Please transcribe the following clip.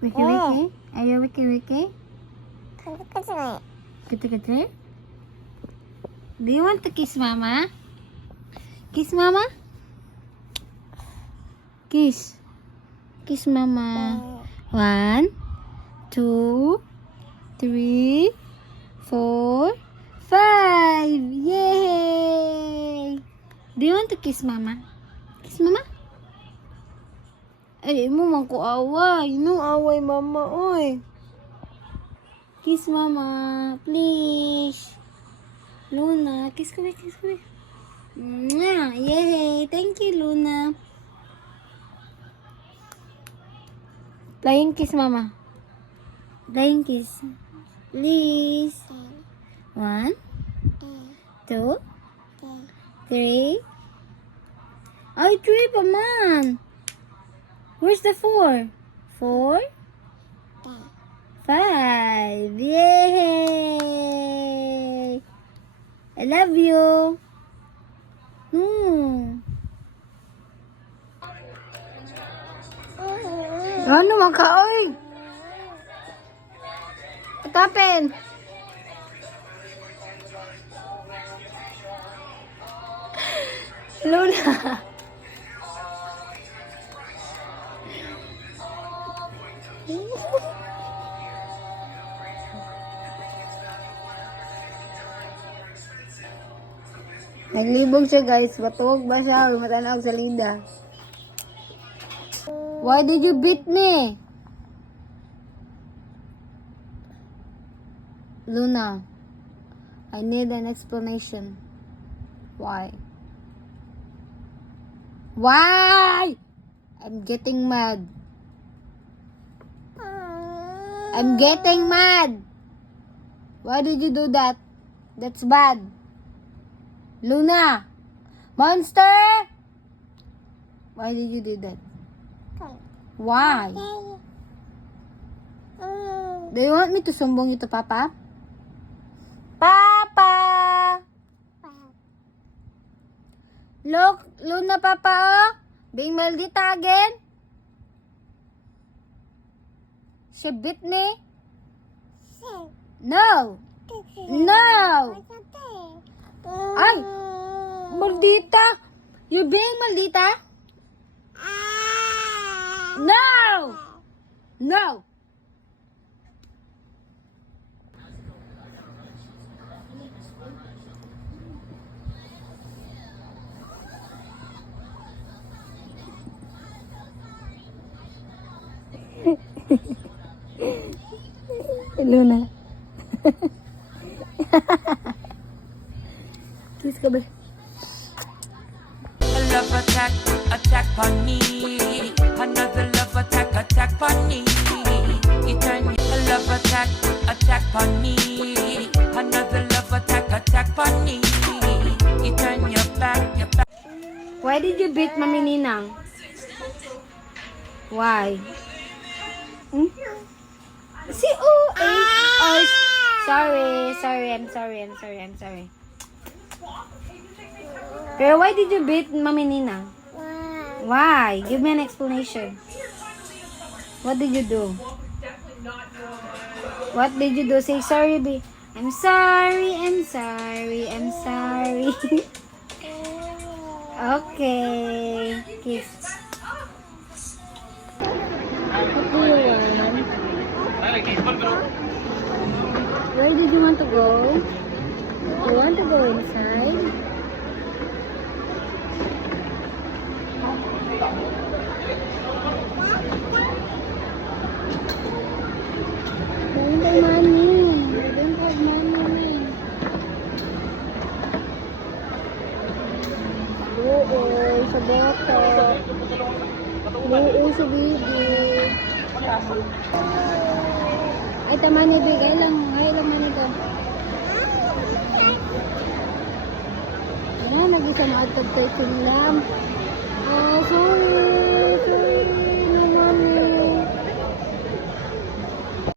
Wiki wiki? Are you wiki wiki? Kata-kata. Kete-kete? Do you want to kiss mama? Kiss mama? Kiss. Kiss mama. 1, 2, 3, 4, 5. Yay! Do you want to kiss mama? Kiss mama? Ay, mo man ko away. No, away mama, oy. Kiss mama, please. Luna, kiss ko, kiss ko. Mwah! Yay! Thank you, Luna. Flying kiss, mama. Flying kiss. Please. 1, 2, 3. Ay, 3 pa man. Where's the 4? 4, 5. Yay! I love you. Ano makaoy? What happened? Luna. Naglibog siya guys. Batuwag ba siya? Matanawag sa lida. Why did you beat me? Luna, I need an explanation. Why? Why? I'm getting mad. I'm getting mad. Why did you do that? That's bad. Luna, monster! Why did you do that? Why? Do you want me to sumbong you to Papa? Papa! Look, Luna, Papa, oh. Being maldita again? She beat me? No! No! Ay! Maldita! You being maldita? No! No! Luna. Kiss ka ba? Love attack, attack on me. Another love attack, attack on me. You turn your love attack, attack on me. Another love attack, attack on me. You turn your back, your back. Why did you beat Mami Ninang? Why? Si oh, sorry. I'm sorry. Pero why did you beat Mami Ninang? Why? Give me an explanation. What did you do? What did you do? Say sorry, B. I'm sorry. Okay. Kiss. What do you want? Where did you want to go? You want to go inside? Don't have money. I don't have money. Oo, sa bata. Oo, sa baby. Ay, tama ni Big. Ay lang man ito. Ano, nag-isa na out of 13 lang. Oh, sorry.